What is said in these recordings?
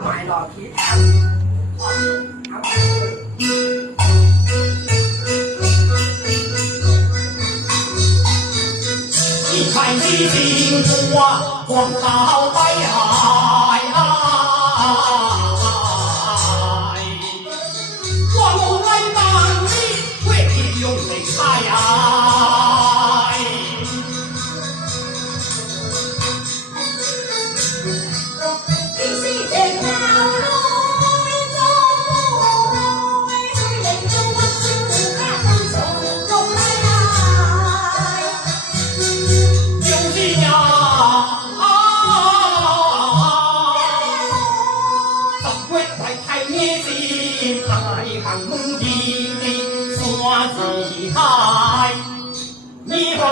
一派寂静，中华光照白海。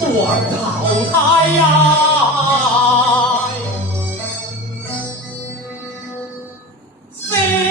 堕投胎呀、啊！Hey!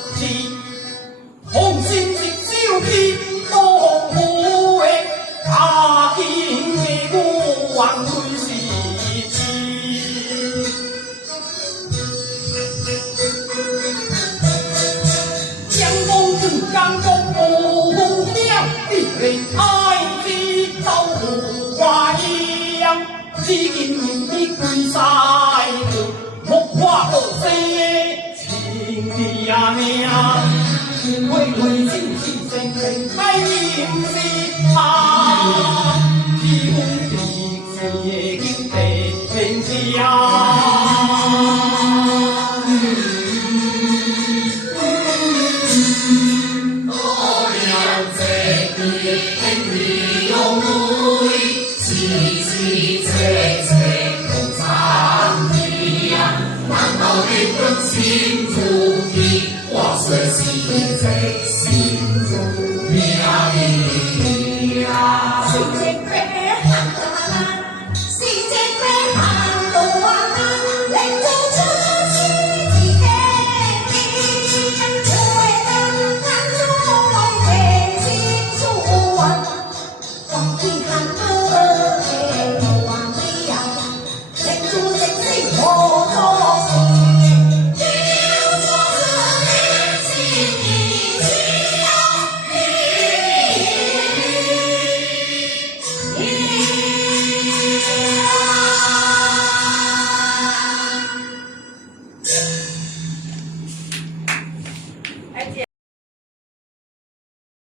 令太子周胡怀恩，只见面的跪晒了，莫夸多谢前帝呀命，前辈为先前情，令太子。